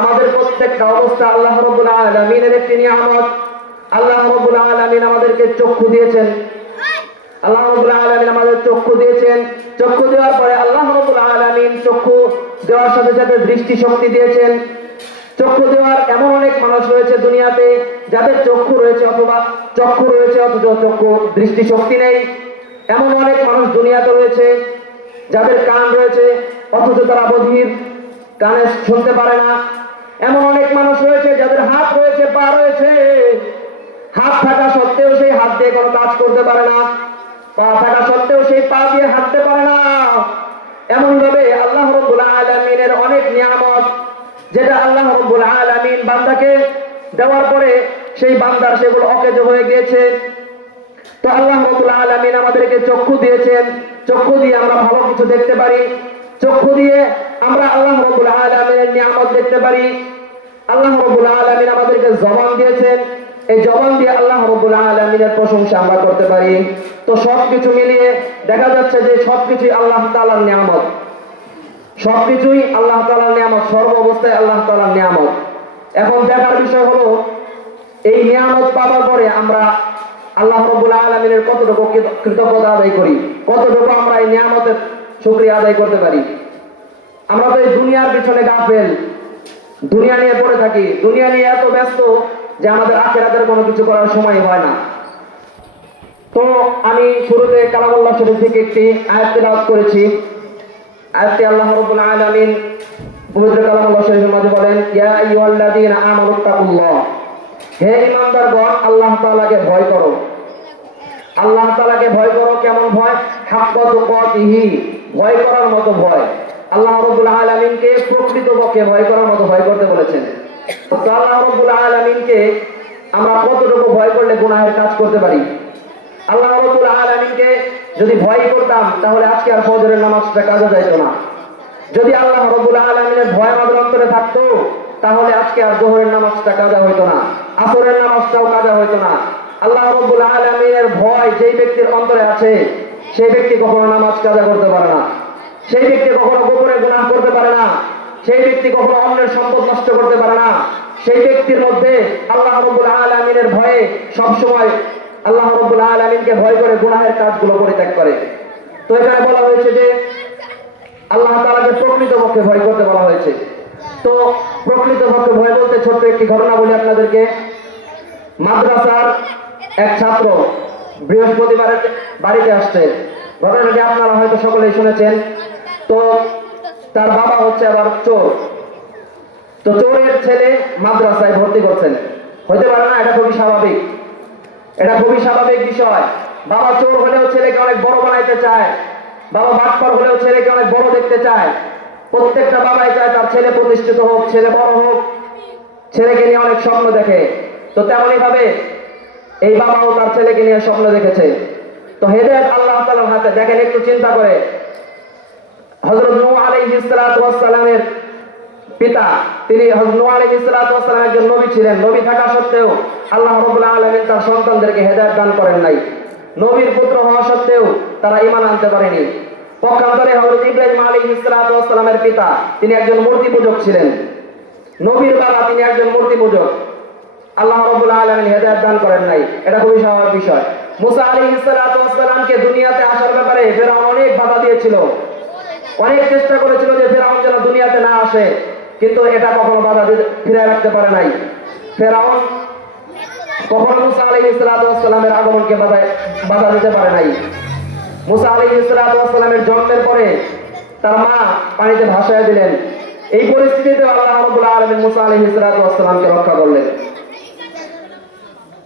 আমাদের প্রত্যেকটা অবস্থা আল্লাহ রব্বুল আলমিনের একটি নিয়ামত। আল্লাহ রব্বুল আলমিন আমাদেরকে চক্ষু দিয়েছেন। আল্লাহ রব্বুল আলমিন আমাদের চক্ষু দিয়েছেন। চক্ষু দেওয়ার পরে আল্লাহ রব্বুল আলমিন চক্ষু দেওয়ার সাথে সাথে দৃষ্টি শক্তি দিয়েছেন। চক্ষু দেওয়ার এমন অনেক মানুষ রয়েছে দুনিয়াতে, যাদের চক্ষু রয়েছে অথবা চক্ষু রয়েছে অথচ চক্ষু দৃষ্টি শক্তি নেই। এমন অনেক মানুষ দুনিয়াতে রয়েছে, যাদের কান রয়েছে, অথচ তারা বধির। কানে শুনতে পারে না। এমন অনেক মানুষ রয়েছে যাদের হাত রয়েছে, পা রয়েছে। হাত থাকা সত্ত্বেও সেই হাত দিয়ে কোনো কাজ করতে পারে না। পা থাকা সত্ত্বেও সেই পা দিয়ে হাঁটতে পারে না। এমন ভাবে আল্লাহ রব্বুল আলমিনের অনেক নিয়ামত, যেটা আল্লাহ রব্বুল আলমিন বান্দাকে দেওয়ার পরে সেই বান্দার সেগুলো অকেজ হয়ে গিয়েছে। তো আল্লাহ রব্বুল আলামিন আমাদেরকে চক্ষু দিয়েছেন। চক্ষু দিয়ে আমরা ভালো কিছু দেখতে পারি। চক্ষু দিয়ে আমরা আল্লাহ রব্বুল আলামিনের নিয়ামত দেখতে পারি। আল্লাহ রব্বুল আলামিন আমাদেরকে জবান দিয়েছেন। এই জবান দিয়ে আল্লাহ রব্বুল আলামিনের প্রশংসা আমরা করতে পারি। তো সবকিছু মিলিয়ে দেখা যাচ্ছে যে সবকিছুই আল্লাহ তাআলার নিয়ামত। সবকিছুই আল্লাহ তাআলার নিয়ামত, সর্ব অবস্থায় আল্লাহ তাআলার নিয়ামত। এখন দেখার বিষয় হলো, এই নিয়ামত পাওয়ার পরে আমরা আল্লাহ রব্বুল আলমিনের কতটুকু কৃত- কৃতজ্ঞতা আদায় করি, কতটুকু আমরা এই নিয়ামতের শুক্রিয়া আদায় করতে পারি। আমরা তো এই দুনিয়ার পিছনে গাফেল। দুনিয়া নিয়ে পড়ে থাকি। দুনিয়া নিয়ে এত ব্যস্ত যে আমাদের আখেরাতের কোনো কিছু করার সময় হয় না। তো আমি শুরুতে কালামুল্লাহ শরীফ থেকে একটি আয়াত তেলাওয়াত করেছি। আয়াতটি আল্লাহ রাব্বুল আলামিন পবিত্র কালামুল্লাহ শরীফের মধ্যে বলেন, ইয়া আইয়ুহাল্লাযীনা আমানুত্তাকুল্লাহ হে ইমানদারগণ আল্লাহ তাআলাকে ভয় করো। আল্লাহ তাআলাকে ভয় করো কেমন ভয়? হাক্কা তুকাতিহি। ভয় করার মতো ভয়। আল্লাহ রাব্বুল আলামিনকে প্রকৃতপক্ষে ভয় করার মতো ভয় করতে বলেছেন। তো আল্লাহ রাব্বুল আমরা কতটুকু ভয় করলে গুনাহের কাজ করতে পারি? আল্লাহ রাব্বুল আলামিনকে যদি ভয় করতাম, তাহলে আজকে আর ফজরের নামাজটা কাজে যাইতো না। যদি আল্লাহ রাব্বুল আলামিনের ভয় আমাদের অন্তরে থাকতো, তাহলে আজকে আর জোহরের নামাজটা কাজা হইতো না। আসরের নামাজটাও কাজা হইতো না। আল্লাহ রাব্বুল আলামিনের ভয় যেই ব্যক্তির অন্তরে আছে সেই ব্যক্তি কখনো নামাজ কাজা করতে পারে না। সেই ব্যক্তি কখনো গোপনে গুনাহ করতে পারে না। সেই ব্যক্তি কখনো অন্যের সম্পদ নষ্ট করতে পারে না। সেই ব্যক্তির মধ্যে আল্লাহ রাব্বুল আলামিনের ভয়ে সবসময় আল্লাহ রাব্বুল আলামিনকে ভয় করে গুনাহের কাজগুলো পরিত্যাগ করে। তো এখানে বলা হয়েছে যে আল্লাহ তাআলাকে প্রকৃতপক্ষে ভয় করতে বলা হয়েছে। তো প্রকৃতপক্ষে ভয় বলতে ছোট্ট একটি ঘটনা বলি আপনাদেরকে। মাদ্রাসার এক ছাত্র বৃহস্পতিবারে বাড়িতে আসছে। ঘটনাটি আপনারা হয়তো সকলেই শুনেছেন? তো তার বাবা হচ্ছে আবার চোর। তো চোরের ছেলে মাদ্রাসায় ভর্তি করছেন। হইতে পারে না, এটা খুবই স্বাভাবিক। এটা খুবই স্বাভাবিক বিষয়। বাবা চোর হলেও ছেলেকে অনেক বড় বানাইতে চায়। বাবা বাটপার হলেও ছেলেকে অনেক বড় দেখতে চায়। প্রত্যেকটা বাবাই চায় তার ছেলে প্রতিষ্ঠিত হোক, ছেলে বড় হোক। ছেলেকে নিয়ে অনেক স্বপ্ন দেখে। তো তেমনই ভাবে এই বাবাও তার ছেলেকে নিয়ে স্বপ্ন দেখেছে। তো হেদায়ত আল্লাহ তাআলার হাতে দেখেন, একটু চিন্তা করে। আলাইহিস সালাতু ওয়াস সালামের পিতা, তিনি সালাতু ওয়াস সালাম একজন নবী ছিলেন। নবী থাকা সত্ত্বেও আল্লাহ রাব্বুল আলামিন তার সন্তানদেরকে হেদায়েত দান করেন নাই। নবীর পুত্র হওয়া সত্ত্বেও তারা ইমান আনতে পারেনি। পক্ষান্তরে হযরত ইব্রাহিম ওয়াস সালামের পিতা, তিনি একজন মূর্তি পূজক ছিলেন। নবীর বাবা, তিনি একজন মূর্তি পূজক আল্লাহ রাব্বুল আলামিন হেদায়েত দান করেন নাই। এটা খুবই স্বাভাবিক বিষয়। মুসা ওয়াস সালামকে দুনিয়াতে আসার ব্যাপারে ফেরাউন অনেক বাধা দিয়েছিল। অনেক চেষ্টা করেছিল যে ফেরাউন যেন দুনিয়াতে না আসে, কিন্তু এটা কখনো বাধা ফিরে রাখতে পারে নাই। ফেরাউন কখনো মুসা ওয়াস সালামের আগমনকে বাধা বাধা দিতে পারে নাই। মুসা ওয়াস সালামের জন্মের পরে তার মা পানিতে ভাসায় দিলেন। এই পরিস্থিতিতে আল্লাহ রাব্বুল আলামিন মুসা ওয়াস সালামকে রক্ষা করলেন।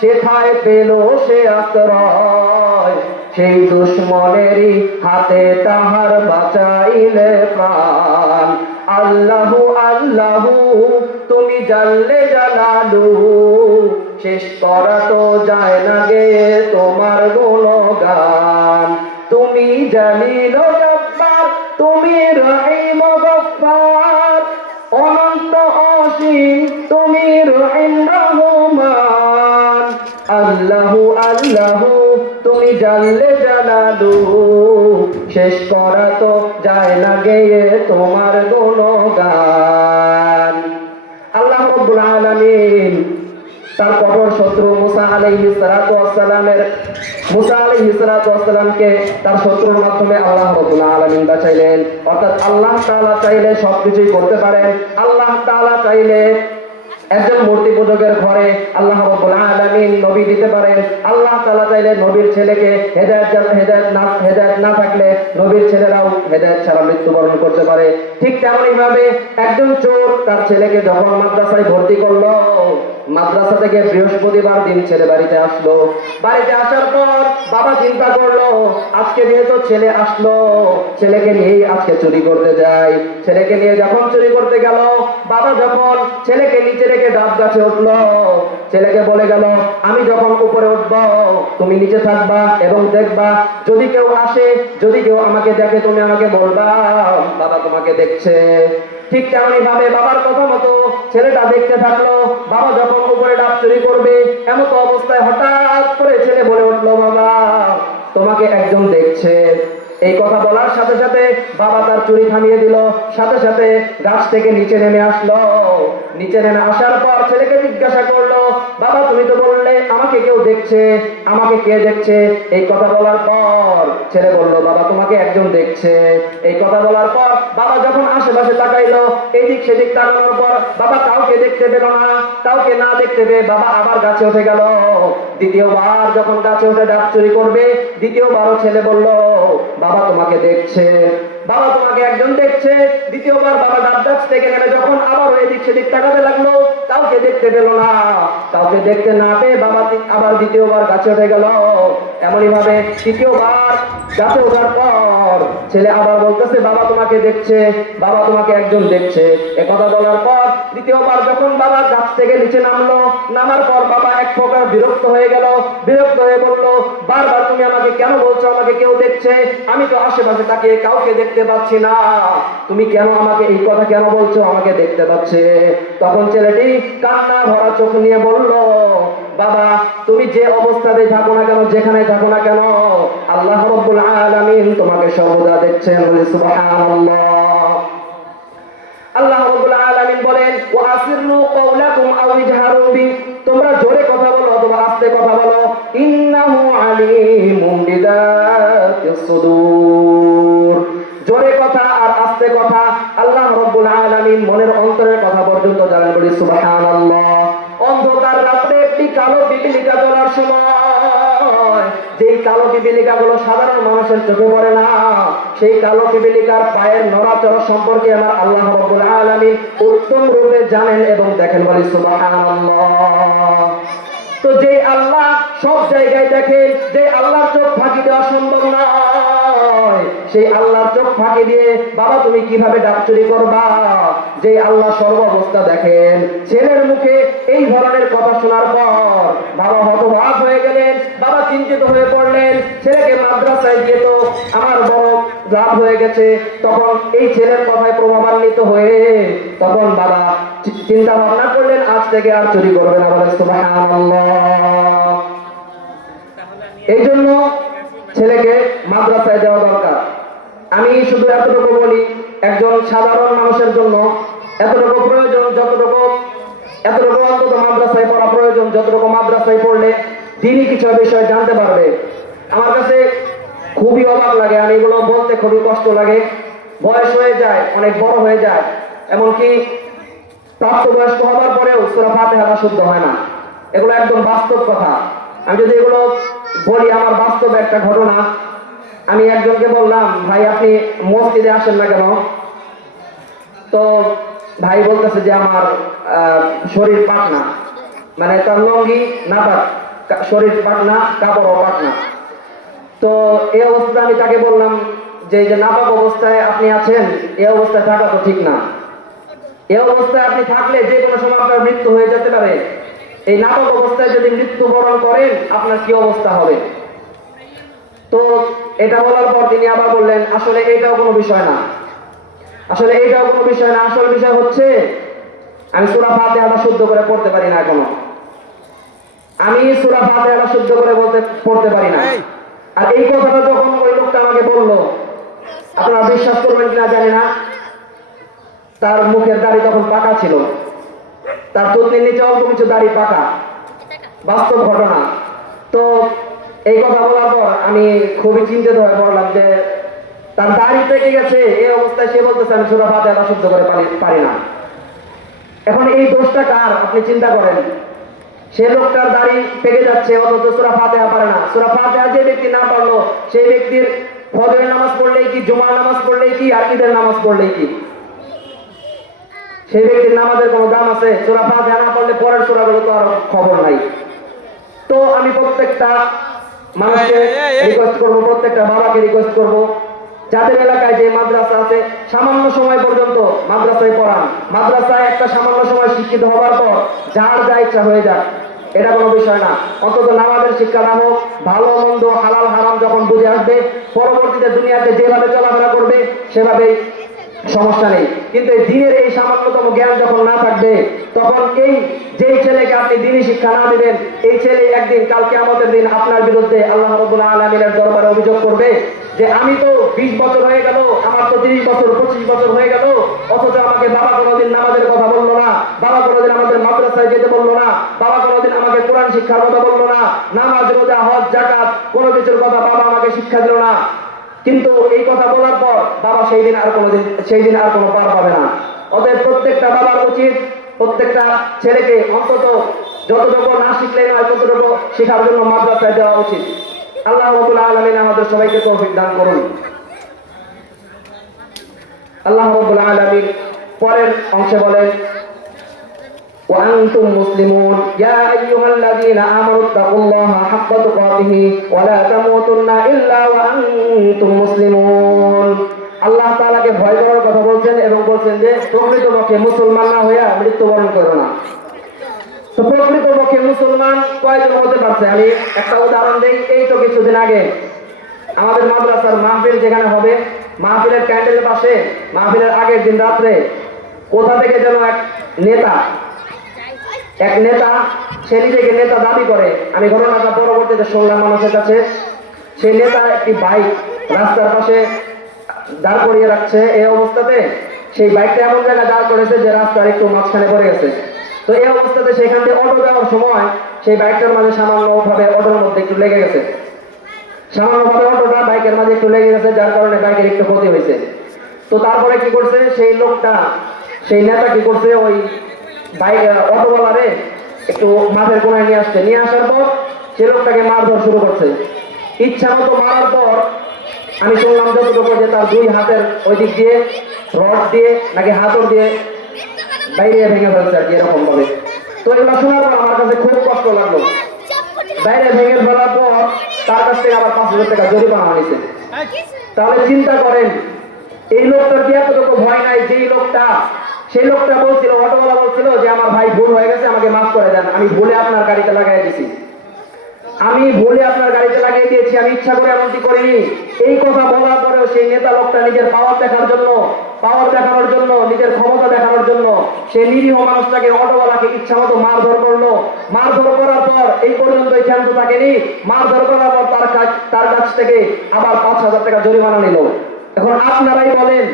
সেথায় পেল সে আশ্রয়। সেই দুশ্মনেরই হাতে তাহার বাঁচাইলে প্রাণ। আল্লাহু আল্লাহু, তুমি জানলে জালালু শেষ করা তো যায় না গে তোমার গুণগান। তুমি জালিল জব্বার, তুমি আল্লাহু আল্লাহু, তুমি জানলে জানালু। শেষ করা তো যায় না গেয়ে তোমার গুণগান। আল্লাহ রব্বুল আলামিন তার কঠোর শত্রু মুসা আলাইহিস সালাতু ওয়াসসালামের মুসা আলাইহিস সালাতু ওয়াসসালামকে তার শত্রুর মাধ্যমে আল্লাহ রাব্বুল আলামিন বাঁচাইলেন। অর্থাৎ আল্লাহ তাআলা চাইলে সবকিছুই করতে পারেন। আল্লাহ তাআলা চাইলে একজন মূর্তি পূজকের ঘরে আল্লাহ আলামিন নবী দিতে পারেন। আল্লাহ তাআলা চাইলে নবীর ছেলেকে হেদায়েত হেদায়েত না হেদায়েত না থাকলে নবীর ছেলেরাও হেদায়েত ছাড়া মৃত্যুবরণ করতে পারে। ঠিক তেমনই ভাবে একজন চোর তার ছেলেকে যখন মাদ্রাসায় ভর্তি করল মাদ্রাসা থেকে বৃহস্পতিবার দিন ছেলে বাড়িতে আসলো। বাড়িতে আসার পর বাবা চিন্তা করল, আজকে যেহেতু ছেলে আসলো, ছেলেকে নিয়েই আজকে চুরি করতে যাই। ছেলেকে নিয়ে যখন চুরি করতে গেল, বাবা যখন ছেলেকে নিচে রেখে ডাব গাছে উঠল, ছেলেকে বলে গেল, আমি যখন উপরে উঠব, তুমি নিচে থাকবা এবং দেখবা, যদি কেউ আসে, যদি কেউ আমাকে দেখে, তুমি আমাকে বলবা, বাবা তোমাকে দেখছে। ঠিক তেমনি ভাবে বাবার কথা মতো ছেলেটা দেখতে থাকল। বাবা যখন উপরে ডাব চুরি করবে এমন অবস্থায় হঠাৎ করে ছেলে বলে উঠল, বাবা, তোমাকে একজন দেখছে। এই কথা বলার সাথে সাথে বাবা তার চুরি থামিয়ে দিল। সাথে সাথে গাছ থেকে নিচে নেমে আসলো। নিচে নেমে আসার পর ছেলেকে জিজ্ঞাসা করল, বাবা, তুমি তো বললে আমাকে কেউ দেখছে, আমাকে কে দেখছে? এই কথা বলার পর ছেলে বলল, বাবা, তোমাকে একজন দেখছে। এই কথা বলার পর বাবা যখন আশেপাশে তাকাইলো, এদিক সেদিক তাকানোর পর বাবা কাউকে দেখতে পেল না, কাউকে না দেখতে পেয়ে বাবা আবার গাছে উঠে গেল। দ্বিতীয়বার যখন গাছে উঠে ডাব চুরি করবে, দ্বিতীয়বারও ছেলে বলল বাবা তোমাকে দেখছে, বাবা তোমাকে একজন দেখছে, দ্বিতীয়বার বাবা ডাব গাছ থেকে নেমে যখন আবার এদিক সেদিক তাকাতে লাগল, কাউকে দেখতে পেল না। কাউকে দেখতে না পেয়ে বাবা আবার দ্বিতীয়বার কাছে উঠে গেল। এমনই ভাবে তৃতীয়বার ওঠার পর ছেলে আবার বলতেছে, বাবা তোমাকে দেখছে, বাবা তোমাকে একজন দেখছে। একথা বলার পর দ্বিতীয়বার যখন বাবা গাছ থেকে নিচে নামলো, নামার পর বাবা এক প্রকার বিরক্ত হয়ে গেল। বিরক্ত হয়ে বলল, বারবার তুমি আমাকে কেন বলছো আমাকে কেউ দেখছে? আমি তো আশেপাশে তাকিয়ে কাউকে দেখতে পাচ্ছি না। তুমি কেন আমাকে এই কথা কেন বলছো আমাকে দেখতে পাচ্ছে? তখন ছেলেটি কান্না ভরা চোখ নিয়ে বলল বাবা, তুমি যে অবস্থাতে থাকো না কেন, যেখানে থাকো না কেন, আল্লাহ রব্বুল আলামিন তোমাকে সর্বদা দেখছেন সুবহানাল্লাহ। পিপিলিকা সময় যেই কালো পিপিলিকা গুলো সাধারণ মানুষের চোখে পড়ে না, সেই কালো পিপিলিকার পায়ের নড়াচড়া সম্পর্কে আমার আল্লাহ রব্বুল আলামিন উত্তম রূপে জানেন এবং দেখেন বলি সুবহানাল্লাহ। তো যে আল্লাহ সব জায়গায় দেখেন যে আল্লাহর চোখ ফাঁকি দেওয়া সম্ভব নয় সেই আল্লাহর চোখ ফাঁকি দিয়ে, বাবা, তুমি কীভাবে ডাক করবা? যে আল্লাহ সর্বাবস্থা দেখেন। ছেলের মুখে এই ধরনের কথা শোনার পর বাবা হতবাক হয়ে গেলেন। বাবা চিন্তিত হয়ে পড়লেন। ছেলেকে মাদ্রাসায় দিয়ে তো আমার বড় লাভ হয়ে গেছে। তখন এই ছেলের কথায় প্রভাবান্বিত হয়ে তখন বাবা চিন্তা ভাবনা করলেন, আজ থেকে আর চুরি করবে না। বলে, সুবহানাল্লাহ। এই জন্য ছেলেকে মাদ্রাসায় দেওয়া দরকার। আমি শুধু এতটুকু বলি, একজন সাধারণ মানুষের জন্য এতটুকু প্রয়োজন যতটুকু, এতটুকু অন্তত মাদ্রাসায় পড়া প্রয়োজন, যতটুকু মাদ্রাসায় পড়লে তিনি কিছু বিষয় জানতে পারবে। আমার কাছে খুবই অবাক লাগে, আমি এগুলো বলতে খুবই কষ্ট লাগে। বয়স হয়ে যায়, অনেক বড় হয়ে যায়, এমনকি প্রাপ্তবয়স্ক হওয়ার পরেও সুরা ফাতেহাটা শুদ্ধ হয় না। এগুলো একদম বাস্তব কথা। আমি যদি এগুলো বলি, আমার বাস্তব একটা ঘটনা। আমি একজনকে বললাম, ভাই, আপনি মসজিদে আসেন না কেন? তো ভাই বলতেছে যে, আমার শরীর পাক না মানে তার লঙ্গি না পাক শরীর পাক না কাপড়ও পাক না তো এই অবস্থায় আমি তাকে বললাম যে যে নাপাক অবস্থায় আপনি আছেন এই অবস্থায় থাকা তো ঠিক না। এই অবস্থায় আপনি থাকলে যে কোনো সময় আপনার মৃত্যু হয়ে যেতে পারে। এই নাটক অবস্থায় যদি মৃত্যুবরণ করেন আপনার কি অবস্থা হবে? তো এটা বলার পর তিনি আবার বললেন আসলে এইটাও কোনো বিষয় না। আসলে এইটাও কোনো বিষয় না। আসল বিষয় হচ্ছে আমি সুরা ফাতিহাটা শুদ্ধ করে পড়তে পারি না এখনও। আমি সুরা ফাতিহাটা শুদ্ধ করে বলতে পড়তে পারি না। আর এই কথাটা যখন ওই লোকটা আমাকে বলল আপনারা বিশ্বাস করবেন কিনা জানি না তার মুখের দাড়ি তখন পাকা ছিল। তার চুলনির নিচে অল্প কিছু দাড়ি পাকা। বাস্তব ঘটনা। তো এই কথা বলার পর আমি খুবই চিন্তিত হয়ে পড়লাম যে তার দাড়ি পেকে গেছে এই অবস্থায় সে বলতেছে, আমি সুরা ফাতিহাটা শুদ্ধ করে পারি না। এখন এই দোষটা কার? আপনি চিন্তা করেন। সে লোকটার দাড়ি পেকে যাচ্ছে, অথচ সুরা ফাতেহা পারে না। সুরা ফাতেহা যে ব্যক্তি না পারল, সেই ব্যক্তির ফজরের নামাজ পড়লেই কি, জুমার নামাজ পড়লেই কি, আর ঈদের নামাজ পড়লেই কি? সেই ব্যক্তির নামাজের কোনো দাম আছে? সুরা ফাতেহা না পড়লে পরের সুরাগুলো তো আর খবর নাই। তো আমি প্রত্যেকটা মানুষকে। রিকোয়েস্ট করব প্রত্যেকটা বাবাকে রিকোয়েস্ট করব যাদের এলাকায় যে মাদ্রাসা আছে সামান্য সময় পর্যন্ত মাদ্রাসায় পড়ান। মাদ্রাসায় একটা সামান্য সময় শিক্ষিত হওয়ার পর যার যা ইচ্ছা হয়ে যাক এটা কোনো বিষয় না। অন্তত নামাজের শিক্ষা না হোক ভালো মন্দ হালাল হারাম যখন বুঝে আসবে পরবর্তীতে দুনিয়াতে যেভাবে চলাফেরা করবে সেভাবেই সমস্যা নেই। কিন্তু এই দিনের এই সামান্যতম জ্ঞান যখন না থাকবে, তখন এই যেই ছেলেকে আপনি দিনই শিক্ষা না দিবেন, এই ছেলে একদিন, কালকে আমাদের দিন আপনার বিরুদ্ধে আল্লাহ রবুল্লাহ আলমিনের দরবারে অভিযোগ করবে যে, আমি তো বিশ বছর হয়ে গেল, আমার তো তিরিশ বছর, পঁচিশ বছর হয়ে গেল, অথচ আমাকে বাবা কোনোদিন নামাজের কথা বলল না, বাবা কোনোদিন আমাদের মাদ্রাসায় যেতে বলল না, বাবা কোনোদিন আমাকে কোরআন শিক্ষার কথা বলল না, নামাজ, রোজা, হজ জাকাত কোনো কিছুর কথা বাবা আমাকে শিক্ষা দিল না। কিন্তু এই কথা বলার পর বাবা সেই দিন আর কোনোদিন সেই দিন আর কোনো পার পাবে না। অতএব প্রত্যেকটা বাবার উচিত প্রত্যেকটা ছেলেকে অন্তত যতটুকু না শিখলে নয়, ততটুকু শেখার জন্য মাদ্রাসায় দেওয়া উচিত। আল্লাহ রবুল আলমিন আমাদের সবাইকে তৌফিক দান করুন। আল্লাহ রবুল আলমিন পরের অংশে বলেন وأنتم مسلمون يا أيها الذين آمنوا اتقوا الله حق تقاته ولا تموتن إلا وأنتم مسلمون আল্লাহ তাআলাকে ভয় করার কথা বলছেন এবং বলছেন যে প্রকৃতপক্ষে মুসলমান না হইয়া মৃত্যুবরণ করো না তো প্রকৃতপক্ষে মুসলমান কয়জন হতে পারছে আমি একটা উদাহরণ দেই এই তো কিছুদিন আগে আমাদের মাদ্রাসার মাহফিল যেখানে হবে মাহফিলের ক্যান্ডেলের পাশে মাহফিলের আগের দিন রাত্রে কোথা থেকে যেন এক নেতা এক নেতা, সে নিজেকে নেতা দাবি করে। আমি ঘটনাটা পরবর্তীতে শুনলাম মানুষের কাছে। সেই নেতা একটি বাইক রাস্তার পাশে দাঁড় করিয়ে রাখছে এই অবস্থাতে। সেই বাইকটা এমন জায়গায় দাঁড় করেছে যে রাস্তার একটু মাঝখানে পড়ে গেছে। তো এই অবস্থাতে সেখান থেকে অটো যাওয়ার সময় সেই বাইকটার মাঝে সামান্যভাবে অটোর মধ্যে একটু লেগে গেছে। সামান্যভাবে অটোটা বাইকের মাঝে একটু লেগে গেছে, যার কারণে বাইকের একটু ক্ষতি হয়েছে। তো তারপরে কি করছে? সেই লোকটা, সেই নেতা কি করছে? ওই অটোওয়ালারে একটু মাঠের কোনায় নিয়ে আসছে। নিয়ে আসার পর সে লোকটাকে মারধর শুরু করছে। ইচ্ছা মতো মারার পর আমি শুনলাম যতটুকু যে তার দুই হাতের ওই দিক দিয়ে রড দিয়ে নাকি হাতর দিয়ে বাইরে ভেঙে ফেলছে আর কি, এরকম ভাবে। তো এগুলো শোনার পর আমার কাছে খুব কষ্ট লাগল। বাইরে ভেঙে ফেলার পর তার কাছ থেকে আবার পাঁচ হাজার টাকা জরিমানা হয়েছে। তাহলে চিন্তা করেন, এই লোকটার কি এতটুকু ভয় নাই? যেই লোকটা সেই লোকটা বলছিল, অটোওয়ালা বলছিল যে, আমার ভাই ভুল হয়ে গেছে, আমাকে মাফ করে দেন। আমি ভুলে আপনার গাড়িতে লাগাই দিছি। আমি ভুলে আপনার গাড়িতে লাগিয়ে দিয়েছি, আমি ইচ্ছা করে এমনটি করিনি। এই কথা বলার পরেও সেই নেতা লোকটা নিজের পাওয়ার দেখার জন্য পাওয়ার দেখানোর জন্য, নিজের ক্ষমতা দেখানোর জন্য সেই নিরীহ মানুষটাকে অটোওয়ালাকে ইচ্ছা মতো মারধর করল। মারধর করার পর এই পর্যন্ত এই ক্ষান্ত থাকেনি। মারধর করার পর তার কাছ তার কাছ থেকে আবার পাঁচ হাজার টাকা জরিমানা নিল। এখন আপনারাই বলেন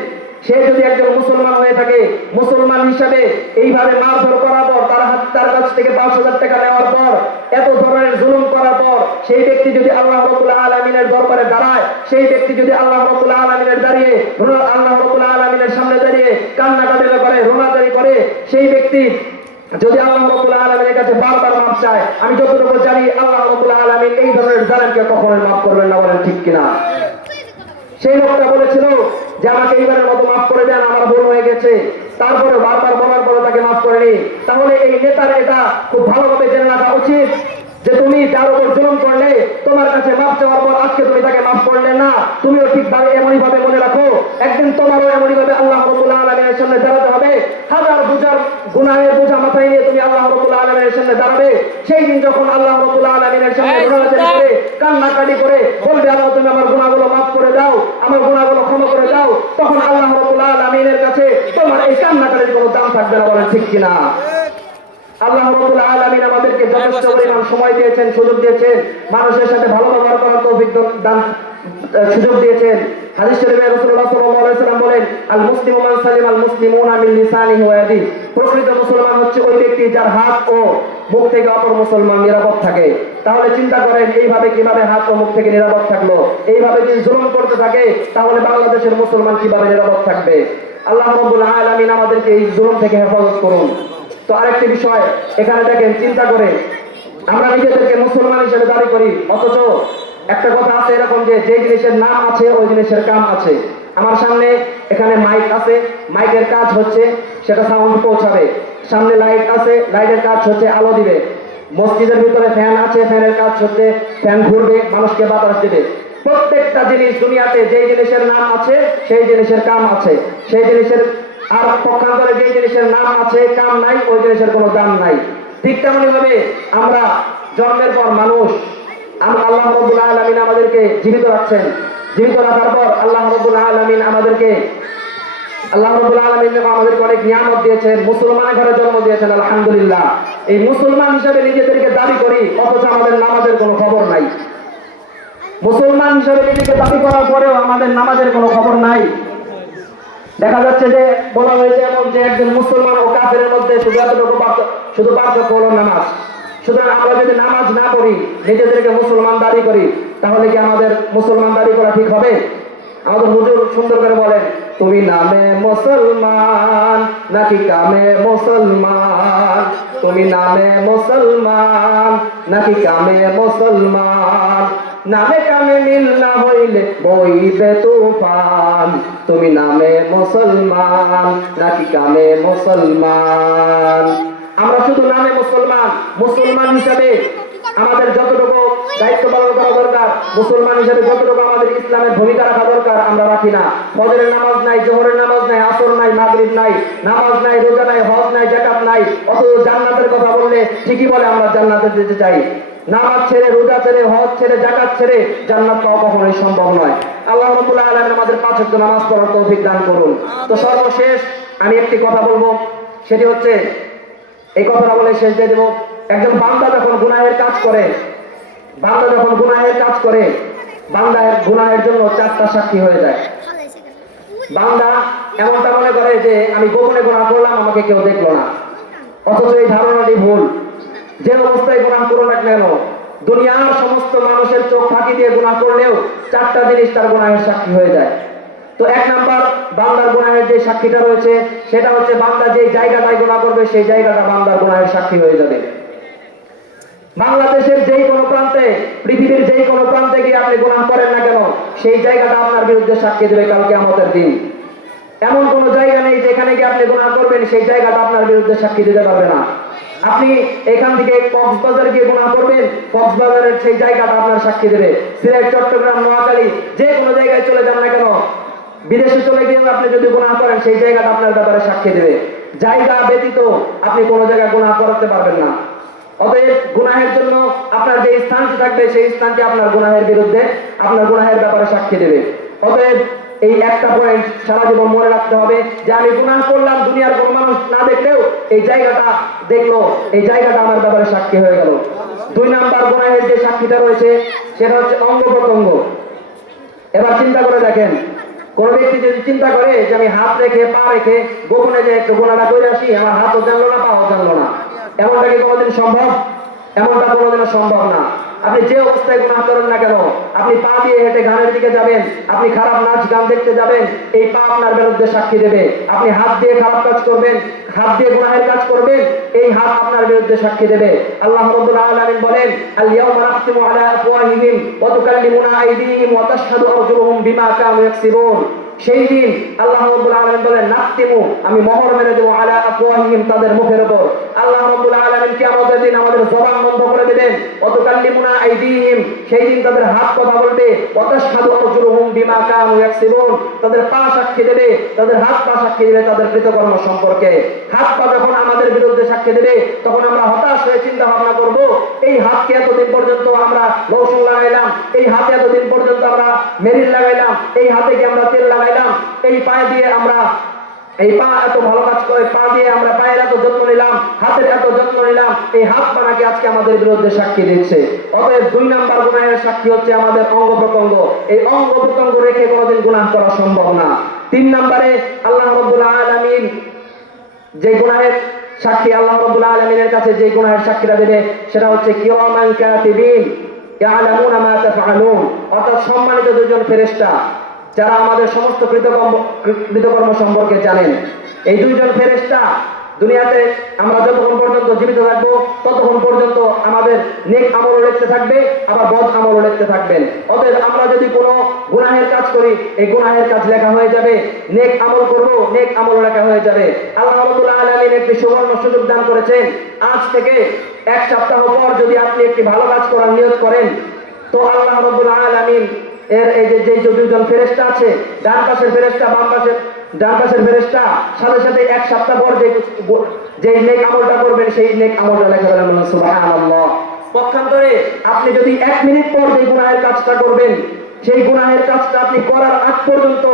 সে যদি একজন মুসলমান হয়ে থাকে, মুসলমান হিসাবে এইভাবে মারধর করার পর, তার হাত তার কাছ থেকে পাঁচ হাজার টাকা নেওয়ার পর, এত ধরনের জুলুম করার পর, সেই ব্যক্তি যদি আল্লাহ রবুল্লাহ আলমিনের দরবারে দাঁড়ায়, সেই ব্যক্তি যদি আল্লাহ রবুল্লাহ আলমিনের দাঁড়িয়ে আল্লাহ রবুল্লাহ আলমিনের সামনে দাঁড়িয়ে কান্নাকাটি করে রোনাদারি করে, সেই ব্যক্তি যদি আল্লাহ রবুল্লাহ আলমিনের কাছে বারবার মাপ চায়, আমি যতটুকু জানি আল্লাহ রবুল্লাহ আলমিন এই ধরনের জালেমকে কখনোই মাফ করবেন না বলেন ঠিক কিনা? সেই লোকটা বলেছিল যে আমাকে এইবারের মতো মাফ করে দেন, আমার ভুল হয়ে গেছে। তারপরে বারবার বলার পরে তাকে মাফ করেনি। তাহলে এই নেতার এটা খুব ভালোভাবে জেনে রাখা উচিত। যে তুমি যার উপর জুলুম করলে তোমার কাছে মাপ চাওয়ার পর আজকে তুমি তাকে মাফ করলে না তুমিও ঠিকভাবে এমনই ভাবে মনে রাখো। একদিন তোমারও এমনই ভাবে আল্লাহ রবুল্লাহ আলমের সামনে দাঁড়াতে হবে। হাজার বুঝার গুনাহের বোঝা মাথায় নিয়ে তুমি আল্লাহ রবুল্লাহ আলমের সামনে দাঁড়াবে। সেই দিন যখন আল্লাহ রবুল্লাহ আলমের সামনে! করে কান্নাকাটি করে বলবে আল্লাহ তুমি আমার গুণাগুলো মাফ করে দাও আমার গুণাগুলো ক্ষমা করে দাও তখন আল্লাহ রবুল্লাহ আলমিনের কাছে তোমার এই কান্নাকাটির কোনো দাম থাকবে না বলেন ঠিক কিনা? আল্লাহ রাব্বুল আলামিন আমাদেরকে যথেষ্ট পরিমাণ সময় দিয়েছেন সুযোগ দিয়েছেন। মানুষের সাথে ভালো ব্যবহার করার তৌফিক দান সুযোগ দিয়েছেন। হাদিস শরীফে রাসূলুল্লাহ সাল্লাল্লাহু আলাইহি সাল্লাম বলেন আল মুসলিমু মান সালিম আল মুসলিমুনা মিন লিসানিহি ওয়া ইয়াদিহি। প্রকৃত মুসলমান হচ্ছে ওই ব্যক্তি যার হাত ও মুখ থেকে অপর মুসলমান নিরাপদ থাকে। তাহলে চিন্তা করেন এইভাবে কীভাবে হাত ও মুখ থেকে নিরাপদ থাকল? এইভাবে যদি জুলুম করতে থাকে তাহলে বাংলাদেশের মুসলমান কীভাবে নিরাপদ থাকবে? আল্লাহ রাব্বুল আলামিন আমাদেরকে এই জুলুম থেকে হেফাজত করুন। তো আরেকটি বিষয়, এখানে দেখেন চিন্তা করে। আমরা নিজেদেরকে মুসলমান হিসেবে দাবি করি, অথচ একটা কথা আছে এরকম যে যে জিনিসের নাম আছে, ওই জিনিসের কাম আছে। আমার সামনে এখানে মাইক আছে মাইকের কাজ হচ্ছে সেটা সাউন্ড পৌঁছাবে। সামনে লাইট আছে লাইটের কাজ হচ্ছে আলো দিবে। মসজিদের ভিতরে ফ্যান আছে ফ্যানের কাজ হচ্ছে ফ্যান ঘুরবে, মানুষকে বাতাস দিবে। প্রত্যেকটা জিনিস দুনিয়াতে যে জিনিসের নাম আছে, সেই জিনিসের কাম আছে। সেই জিনিসের আর পক্ষান্তরে যে জিনিসের নাম আছে, কাম নাই, ওই জিনিসের কোনো দাম নাই। ঠিক তেমনি ভাবে আমরা জন্মের পর মানুষ আল্লাহ রব্বুল আলমিন আমাদেরকে জীবিত রাখছেন। জীবিত রাখার পর আল্লাহ রব্বুল আলমিন আমাদেরকে আল্লাহ রব্বুল আলমিন আমাদেরকে অনেক নিয়ামত দিয়েছেন, মুসলমানের ঘরে জন্ম দিয়েছেন, আলহামদুলিল্লাহ। এই মুসলমান হিসেবে নিজেদেরকে দাবি করি, অথচ আমাদের নামাজের কোনো খবর নাই। মুসলমান হিসেবে নিজেকে দাবি করার পরেও আমাদের নামাজের কোনো খবর নাই। দেখা যাচ্ছে যে, বলা হয়েছে এমন যে একজন মুসলমান ও কাফেরের মধ্যে শুধু এতটুকু শুধু পার্থক্য হলো নামাজ। সুতরাং আমরা যদি নামাজ না পড়ি, নিজেদেরকে মুসলমান দাবি করি, তাহলে কি আমাদের মুসলমান দাবি করা ঠিক হবে? আমাদের হুজুর সুন্দর করে বলেন, তুমি নামে মুসলমান, নাকি কামে মুসলমান? তুমি নামে মুসলমান, নাকি কামে মুসলমান? নামে কামে মিল না হইলে বইবে তুফান। তুমি নামে মুসলমান, নাকি কামে মুসলমান? আমরা শুধু নামে মুসলমান মুসলমান হিসাবে আমাদের যতটুকু দায়িত্ব পালন করা দরকার, মুসলমান হিসাবে যতটুকু আমাদের ইসলামের ভূমিকা রাখা দরকার, আমরা রাখি না। ফজরের নামাজ নাই, জোহরের নামাজ নাই, আসর নাই, মাগরিব নাই, নামাজ নাই, রোজা নাই, হজ নাই জাকাত নাই, অথচ জান্নাতের কথা বললে ঠিকই বলে আমরা জান্নাতে যেতে চাই। নামাজ ছেড়ে রোজা ছেড়ে হজ ছেড়ে জাকাত ছেড়ে জান্নাত পাওয়া কখনোই সম্ভব নয়। আল্লাহ রাব্বুল আলামিন আমাদের পাঁচ ওয়াক্ত নামাজ পড়ার তৌফিক দান করুন। তো সর্বশেষ আমি একটি কথা বলব সেটি হচ্ছে এই কথাটা বলে শেষ দিয়ে দেবো। একজন বান্দা যখন গুনাহের কাজ করে বান্দা যখন গুনাহের কাজ করে বান্দা গুনাহের জন্য চারটা সাক্ষী হয়ে যায়। বান্দা এমনটা মনে করে যে আমি গোপনে গুনাহ করলাম আমাকে কেউ দেখল না। অথচ এই ধারণাটি ভুল। যে অবস্থায় গুনাহ করো না কেন? দুনিয়ার সমস্ত মানুষের চোখ ফাঁকি দিয়ে গুনাহ করলেও চারটা জিনিস তার গুনাহের সাক্ষী হয়ে যায়। তো এক নাম্বার, বান্দার গুনাহের যে সাক্ষীটা রয়েছে, সেটা হচ্ছে বান্দা যে জায়গাটায় গুনাহ করবে, সেই জায়গাটা বান্দার গুনাহের সাক্ষী হয়ে যাবে। বাংলাদেশের যেই কোনো প্রান্তে, পৃথিবীর যেই কোনো প্রান্তে গিয়ে আপনি গুনাহ করেন না কেন, সেই জায়গাটা আপনার বিরুদ্ধে সাক্ষী দেবে কালকে আমাদের দিন। এমন কোনো জায়গা নেই যেখানে গিয়ে আপনি গুনাহ করবেন, সেই জায়গাটা আপনার বিরুদ্ধে সাক্ষী দিতে পারবে না। আপনি এখান থেকে কক্সবাজার গিয়ে গুনাহ করবেন। কক্সবাজারের সেই জায়গাটা আপনার সাক্ষী দেবে। সিলেট, চট্টগ্রাম, নোয়াখালী, যে কোনো জায়গায় চলে যান না কেন, বিদেশে চলে গিয়েও আপনি যদি গুনাহ করেন, সেই জায়গাটা আপনার ব্যাপারে সাক্ষী দেবে। জায়গা ব্যতীত আপনি কোনো জায়গায় গুনাহ করতে পারবেন না। অতএব গুনাহের জন্য আপনার যে স্থানটি থাকবে, সেই স্থানটি আপনার গুনাহের বিরুদ্ধে, আপনার গুনাহের ব্যাপারে সাক্ষী দেবে। অতএব এই একটা পয়েন্ট সারা জীবন মনে রাখতে হবে যে আমি গুনাহ করলাম, দুনিয়ার কোনো মানুষ না দেখলেও এই জায়গাটা দেখল, এই জায়গাটা আমার ব্যাপারে সাক্ষী হয়ে গেল। দুই নাম্বার গুনাহের যে সাক্ষীটা রয়েছে, সেটা হচ্ছে অঙ্গ প্রত্যঙ্গ। এবার চিন্তা করে দেখেন, কোন ব্যক্তি যদি চিন্তা করে যে আমি হাত রেখে, পা রেখে গোপনে যে একটু গোনাটা করে আসি, আমার হাতও জানলো না, পাও জানলো না। এমনটা কি কোনোদিন সম্ভব? এমনটা কোনোদিনও সম্ভব না। আপনি যে অবস্থায় গুনাহ করেন না কেন, আপনি পা দিয়ে হেঁটে গানের দিকে যাবেন, আপনি খারাপ নাচ গান দেখতে যাবেন, এই পা আপনার বিরুদ্ধে সাক্ষী দেবে। আপনি হাত দিয়ে খারাপ কাজ করবেন, হাত দিয়ে গুনাহের কাজ করবেন, এই হাত আপনার বিরুদ্ধে সাক্ষী দেবে। আল্লাহ রাব্বুল আলামিন বলেন আল ইয়াউমা নাখতিমু আলা আফওয়াহিহিম ওয়া তুকাল্লিমুনা আইদিহিম ওয়া তাশহাদু আরজুলুহুম বিমা কানু ইয়াকসিবুন। সেই দিন আল্লাহ রাব্বুল আলামিন বলেন নাক্তিমু আমি মোহর মেরে দেবো আলা আফওয়াহিহিম তাদের মুখের উপর। আল্লাহ রাব্বুল আলামিন কিয়ামতের দিন আমাদের জবান বন্ধ করে দিবেন। অতকাল্লিমুনা আইদিহিম সেই দিন তাদের হাত কথা বলবে। আরজুলুহুম বিমা কানু ইয়াকসিবুন, তাদের পা সাক্ষী দেবে, তাদের হাত পা সাক্ষী দেবে তাদের কৃতকর্ম সম্পর্কে। হাত পা যখন আমাদের বিরুদ্ধে সাক্ষী দেবে, তখন আমরা হতাশ হয়ে চিন্তা ভাবনা করব, এই হাতকে এতদিন পর্যন্ত আমরা লৌসুন লাগাইলাম, এই হাতে এতদিন পর্যন্ত আমরা মেরিল লাগাইলাম, এই হাতে কি আমরা তেল লাগাইলাম এই পায়ে দিয়ে আমরা, এই পা এত ভালো কাজ করে, পা দিয়ে আমরা পায়ের এত যত্ন নিলাম, হাতের এত যত্ন নিলাম, এই হাত পা নাকি আজকে আমাদের বিরুদ্ধে সাক্ষী দিচ্ছে। অতএব দুই নাম্বার গুণাহের সাক্ষী হচ্ছে আমাদের অঙ্গ প্রত্যঙ্গ। এই অঙ্গ প্রত্যঙ্গ রেখে কোনোদিন গুনাহ করা সম্ভব না। তিন নম্বরে আল্লাহ রব্বুল আলামিন যে গুনাহের সাক্ষী, আল্লাহ রব্বুল আলামিনের কাছে যে গুনাহের সাক্ষীরা দেবে, সেটা হচ্ছে কিরামান কাতিবিন অর্থাৎ সম্মানিত দুজন ফেরেশতা। যারা আমাদের সমস্ত কৃতকর্ম কৃতকর্ম সম্পর্কে জানেন। এই দুইজন ফেরেশতা দুনিয়াতে আমরা যতক্ষণ পর্যন্ত জীবিত থাকব, ততক্ষণ পর্যন্ত আমাদের নেক আমলও লিখতে থাকবে, আবার বদ আমলও লিখতে থাকবেন। অতএব আমরা যদি কোনো গুনাহের কাজ করি, এই গুনাহের কাজ লেখা হয়ে যাবে, নেক আমল করব, নেক আমল লেখা হয়ে যাবে। আল্লাহ রাব্বুল আলামিন একটি সুবর্ণ সুযোগ দান করেছেন। আজ থেকে এক সপ্তাহ পর যদি আপনি একটি ভালো কাজ করার নিয়ত করেন, তো আল্লাহ রাব্বুল আলামিন এর এই যে যেই দুজন ফেরেশতা আছে, ডান পাশের ফেরেস্তা বাম পাশের ডান পাশের ফেরেস্তা সাথে সাথে এক সপ্তাহ পর যে যে নেক আমলটা করবেন, সেই নেক আমলটা লেখা হবে বলুন, সুবহানাল্লাহ। পক্ষান্তরে আপনি যদি এক মিনিট পর যে গুনাহের কাজটা করবেন, সেই গুনাহের কাজটা আপনি করার আগ পর্যন্ত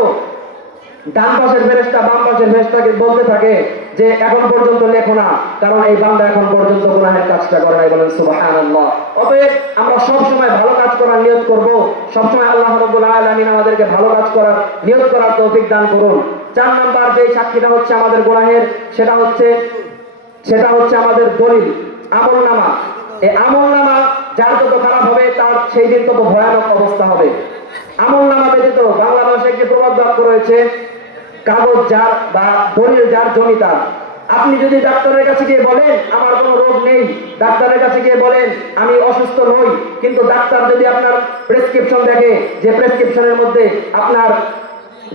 ডান পাশের ফেরেশতা বাম পাশের ফেরেশতাকে বলতে থাকে যে, এখন পর্যন্ত লেখো না, কারণ এই বান্দা এখন পর্যন্ত গুনাহের কাজটা করে নাই। বলেন, সুবহানাল্লাহ। অতএব আমরা সব সময় ভালো কাজ করার নিয়ত করব, সব সময় আল্লাহ রাব্বুল আলামিন আমাদেরকে ভালো কাজ করার নিয়ত করার তৌফিক দান করুন। চার নাম্বার যে সাক্ষীটা হচ্ছে আমাদের গুনাহের, সেটা হচ্ছে সেটা হচ্ছে আমাদের দলিল আমল নামা এই আমল নামা যার যত খারাপ হবে, তার সেই দিন তত ভয়ানক অবস্থা হবে। আমল নামা ব্যতীত বাংলা ভাষায় একটি প্রবাদ বাক্য রয়েছে, কাগজ যার বা দলিল যার জমি তার। আপনি যদি ডাক্তারের কাছে গিয়ে বলেন, আমার কোনো রোগ নেই, ডাক্তারের কাছে গিয়ে বলেন, আমি অসুস্থ নই, কিন্তু ডাক্তার যদি আপনার প্রেসক্রিপশন দেখে যে প্রেসক্রিপশনের মধ্যে আপনার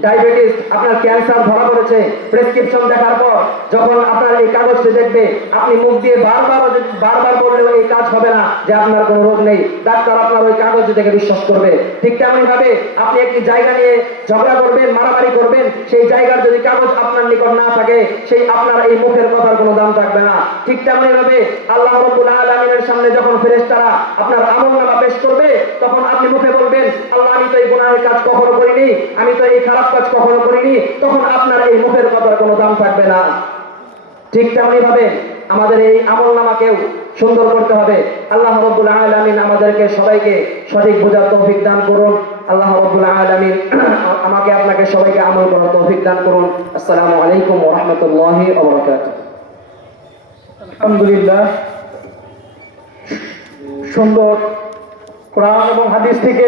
ডায়াবেটিস, আপনার ক্যান্সার ধরা পড়েছে প্রেসক্রিপশন দেখার পর যখন আপনার এই কাগজটি দেখবে, আপনি মুখ দিয়ে বারবার বারবার বললেও এই কাজ হবে না যে আপনার কোনো রোগ নেই। ডাক্তার আপনার ওই কাগজ দেখে বিশ্বাস করবে। ঠিক তেমনি ভাবে আপনি একটি জায়গা নিয়ে ঝগড়া করবেন, মারামারি করবেন, সেই জায়গার যদি কাগজ আপনার নিকট না থাকে, সেই আপনার এই মুখের কথার কোনো দাম থাকবে না। ঠিক তেমনি ভাবে আল্লাহ রব্বুল আলামিনের সামনে যখন ফেরেশতারা আপনার আমলনামা পেশ করবে, তখন আপনি মুখে বলবেন, আল্লাহ, আমি তো এই গুনাহের কাজ কখনো করিনি, আমি তো এই খারাপ কাজ কখনো করিনি, তখন আপনার এই মুখের কথার কোনো দাম থাকবে না। ঠিক তেমনি ভাবে আমাদের এই আমল নামাকেও সুন্দর করতে হবে। আল্লাহ রব্বুল আলামিন আমাদেরকে সবাইকে সঠিক বোঝার তৌফিক দান করুন। আল্লাহ রব্বুল আলামিন আমাকে আপনাকে সবাইকে আমল করার তৌফিক দান করুন। আসসালামু আলাইকুম রাহমাতুল্লাহি আলহামদুলিল্লাহ, সুন্দর কোরআন এবং হাদিস থেকে